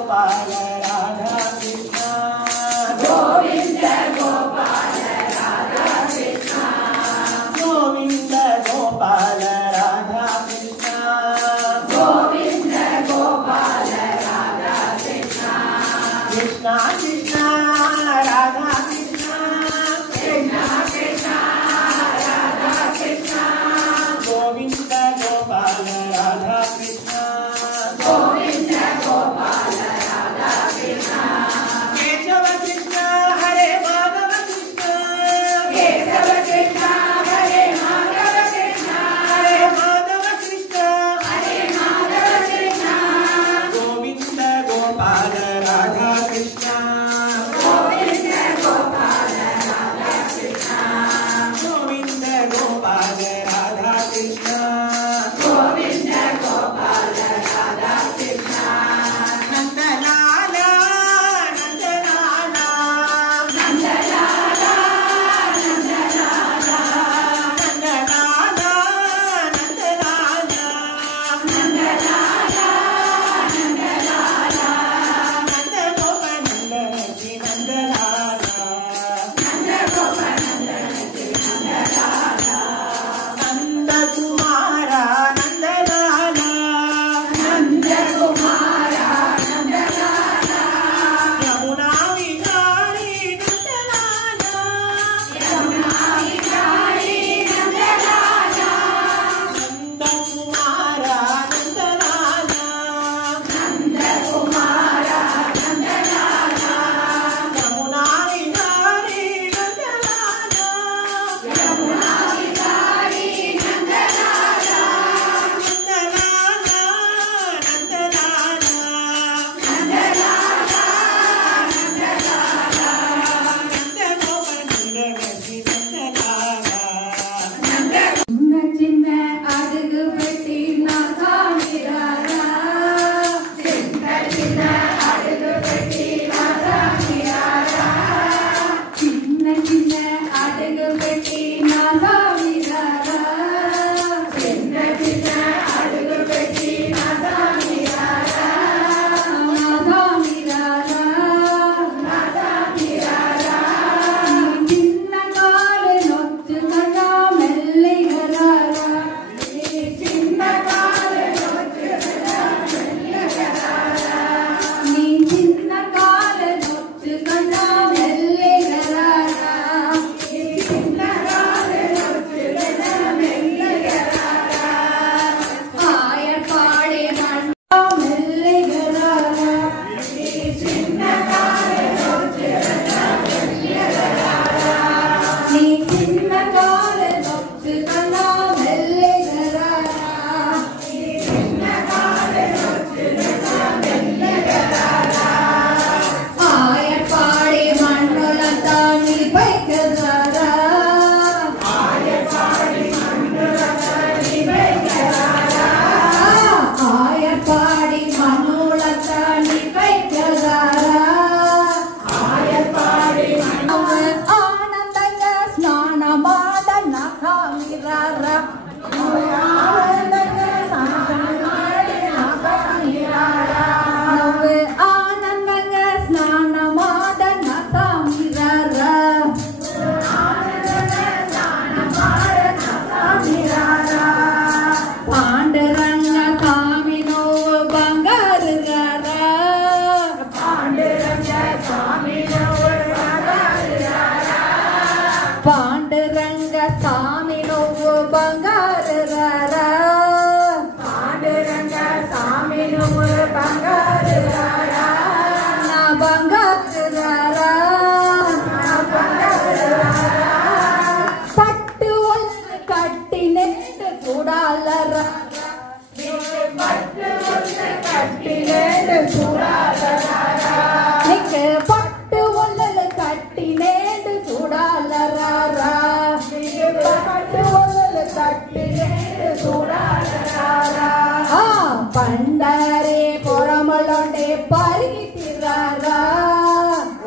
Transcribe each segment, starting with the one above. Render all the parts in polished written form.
गोपाल राधा कृष्ण गोविंद गोपाल राधा कृष्ण गोविंद गोपाल राधा कृष्ण गोविंद गोपाल राधा कृष्ण कृष्ण कृष्ण राधा कृष्ण कृष्ण कृष्ण राधा कृष्ण गोविंद गोपाल राधा कृष्ण गोविंद गोपाल राधा कृष्ण केशव कृष्ण हरे माधव कृष्ण केशव कृष्ण हरे माधव कृष्ण हरे माधव कृष्ण हरे माधव कृष्ण गोविंद गोपाल राधा कृष्ण गोविंद गोपाल राधा कृष्ण गोविंद गोपाल राधा कृष्ण गोविंद गोपाल राधा कृष्ण नंदलाला नंदलाला नंदलाला नंदलाला नंदलाला नंदलाला नंदलाला नंदलाला नंदगोपनंदन की नंदलाला नंदगोपनंदन की नंदलाला नंदकुमारा नंदलाला नंदकुमारा नंदलाला यमुना विहारी नंदलाला यमुना विहारी नंदलाला नंदकुमारा नंदलाला नंदकुमारा नंदलाला यमुना विहारी नंदलाला यमुना विहारी नंदलाला చిన్న చిన్న అడుగు పెట్టి నా సామిరారా చిన్న చిన్న అడుగు పెట్టి నా సామిరారా చిన్న చిన్న అడుగు పెట్టి నా సామిరారా చిన్న చిన్న అడుగు పెట్టి నా సామిరారా నా సామిరారా నా సామిరారా చిన్న కాలు నొచ్చునగా మెల్లిగరారా చిన్న కాలు నొచ్చునగా మెల్లిగరారా నీ చిన్న కాలు నొచ్చునగా మెల్లిగరారా చిన్న కాలు నొచ్చునగా మెల్లిగరారా ఆయ పాడే మంట మెల్లిగరారా చిన్న కాలు నొచ్చునగా మెల్లిగరారా నీ చిన్న కాలు నొచ్చునగా మెల్లిగరారా నీ చిన్న కాలు నొచ్చునగా మెల్లిగరారా ఆయ పాడే మండలతా నీపై కరారా ఆయ పాడే మండలతా నీపై కరారా ఆయ పాడి మనోలతా నీపై కరారా ఆయ పాడి ఆనందంగా స్నానమాడ నఖమిరారా ఆనందంగా స్నానమాడి నఖమిరారా నువ్వు ఆనందంగా స్నానమాడ నఖమిరారా ఆనందంగా స్నానమాడ నఖమిరారా పాండురంగ స్వామి నువ్వు బంగారు గారా పాండురంగ స్వామి నువ్వు బంగారు గారా పాండురంగ స్వామి నువ్వు బంగారు గారా పాండురంగ స్వామి నువ్వు బంగారు గారా నా బంగారు గారా నా బంగారు గారా పట్టు ఒళ్ళు కట్టినట్టు చూడాలరా పట్టు ఒళ్ళు కట్టినట్టు చూడాలరా నీకు పట్టు ఒళ్ళు కట్టినట్టు చూడాలరా పట్టు ఒళ్ళు కట్టినట్టు చూడాలరా పండరే పురములుండే పరిగితిరారా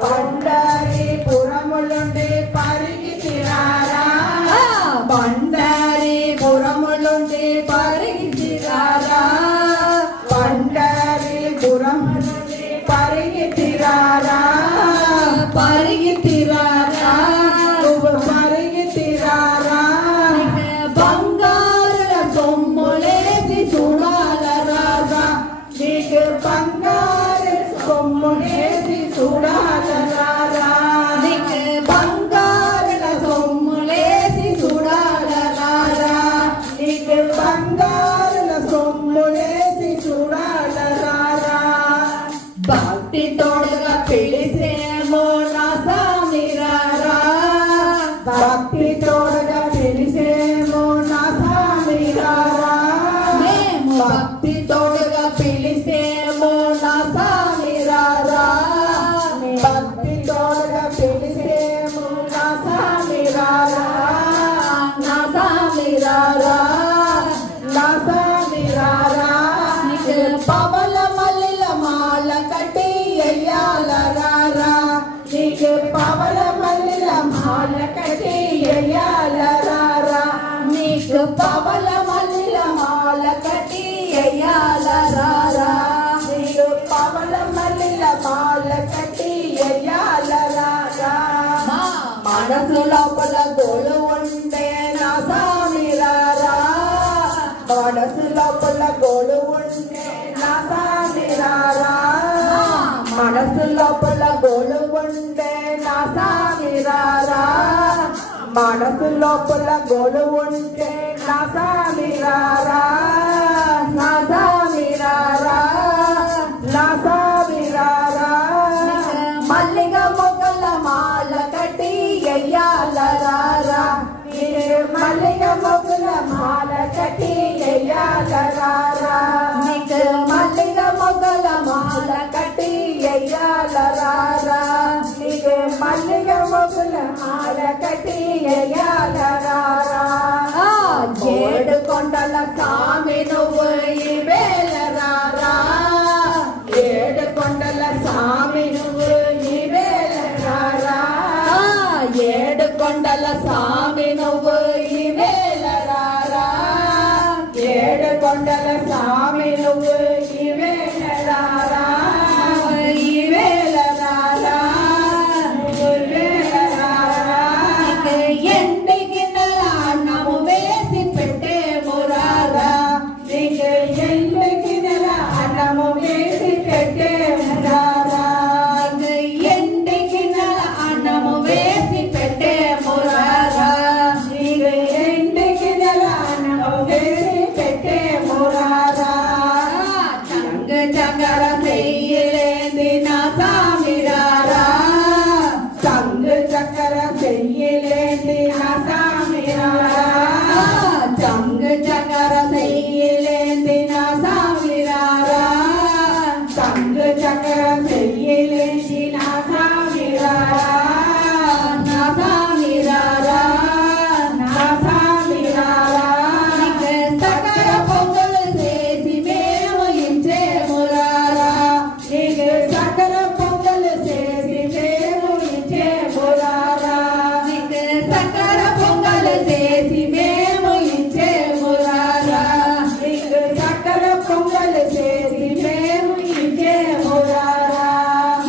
పండరే పురములుండే పరిగితిరారా పండరే పురములుండే పరిగితిరారా పండరే పురములుండే పరిగెత్తిరారా పరిగెత్తిరారా నువ్వు పరిగెత్తిరారా బంగారుల సొమ్ములేసి చూడాలరారా నీకు బంగారు సొమ్ములేసి చూడాలరారా నీకు బంగారుల సొమ్ములేసి చూడాలరారా నీకు బంగారుల సొమ్ములేసి చూడాలరారా భక్తి తోడుగా పిలిసేమో నా సామిరారా భక్తి తోడుగా పిలిసేమో నా సామిరారా మేము భక్తి తోడుగా పిలిసేమో నా సామిరారా భక్తి తోడుగా పిలిసేమో నా సామిరారా నా సామిరారా నా సామిరారా నీకు పవల మల్లెల మాల కట్టి ఎయ్యాలరారా నీకు పవల మల్లెల మాల కట్టి ఎయ్యాలరారా నీకు పవల మల్లెల మాల కట్టి ఎయ్యాలరారా నీకు పవల మల్లెల మాల కట్టి ఎయ్యాలరారా మా మనసు లోపల గోలు ఉంటే నా సామిరారా మనసు లోపల గోలు ఉంటే నా సామిరారా మనసు లోపల గోలు ఉంటే నా సామిరారా మనసు లోపల గోలు ఉంటే నా సామిరారా నా సామిరారా నా సామిరారా మల్లిగ మొగ్గల మాల కట్టి ఎయ్యాలరారా మల్లిగ మొగ్గుల మాల కట్టి ఎయ్యాలరారా నీకు మల్లిగ మొగ్గల మాల కట్టి ఎయ్యాలరారా నీకు మల్లిగ మొగ్గుల మాల కట్టి ఎయ్యాలరారా ఏడు కొండల సామి నువ్వు ఈ వేలరారా ఏడు కొండల సామి నువ్వు ఈ వేలరారా ఏడు కొండల సామి నువ్వు ఈ వేలరారా ఏడు కొండల సామి నువ్వు ఈ వేలరారా ఈ వేలరారా నువ్వు వేలరారా ఎండి గిన్నెల అన్నము వేసి పెట్టే మురారా నీకు ఎండికి నెల అన్నము వేసి పెట్టే మురారా ఎండి గిన్నెల అన్నము వేసి పెట్టే మురారా నీకు ఎండికి నెల అన్నము వేసి పెట్టే మురారా చంగ చంగర చెయ్యలేంది నా సామిరారా సంగు చక్కెర చెయ్యలేంది నా సామిరారా చంగ చంగర చెయ్యలేంది నా సామిరారా సంగు చక్కెర చెయ్యలేంది నా సామిరారా నా సామిరారా నా సామిరారా సకర పొంగలు చేసి మేము ఇచ్చే మురారా నీకు సకల పొంగలు చేసి మేము ఇచ్చే మురారా సకర పొంగలు చేసి మేము ఇచ్చే మురారా నీకు సకల పొంగలు చేసి మేము ఇచ్చే మురారా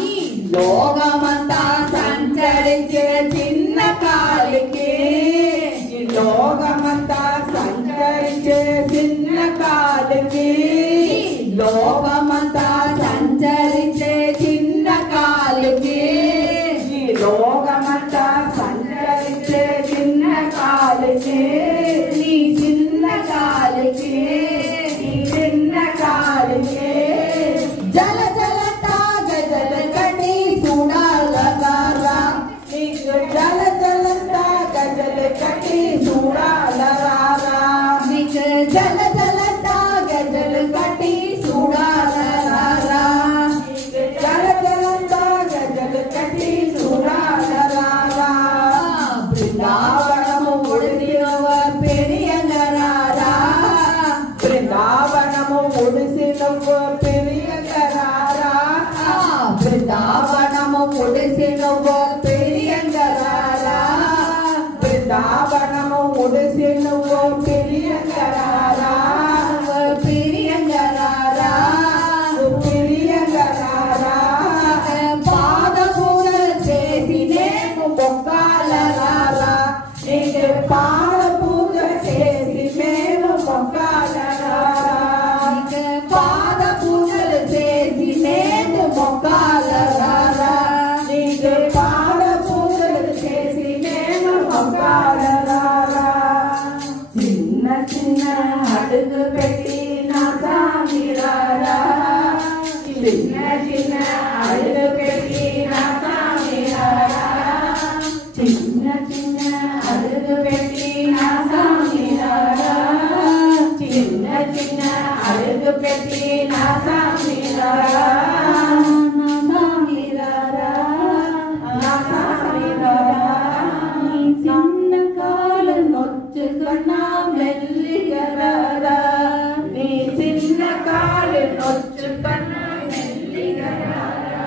ఈ లోకమంతా సంచరించే చిన్న కాలికి ఈ లోకమంతా సంచరించే చిన్న కాలికి లోకమంతా సంచరించే చిన్న కాలికి ఈ లోకమంతా సంచరించే చిన్న కాలికి నీ చిన్న కాలికి ఈ చిన్న కాలికి జల జల గజల కటి చూడాలగారా నీకు జల జలంతా గజలు కట్టి చూడాలరారా నీకు జల జల గజలు కటి చూడాలగారా నీకు జల జలంతా గజలు కట్టి చూడాలరారా బృందావనము ఉడిసినవ పెరియగరారా బృందావనము ఉడిసి నువ్వు పెరియగరారా బృందావనము ఉడిసినవ పెరియగరారా బృందావనము ఉడిసి నువ్వు పెరియగరారా పెరియగరారా పెరియగరారా చిన్న అడుగు పెట్టి నా సామి రారా చిన్న చిన్న అడుగు పెట్టి నా సామి రారా చిన్న చిన్న అడుగు పెట్టి నా సామి రారా నా సామి రారా నా సామి రారా చిన్న కాలు నొచ్చుకున్నా మెల్లిగా రారా నీ చిన్న కాలు నొచ్చుకున్నా మెల్లిగా రారా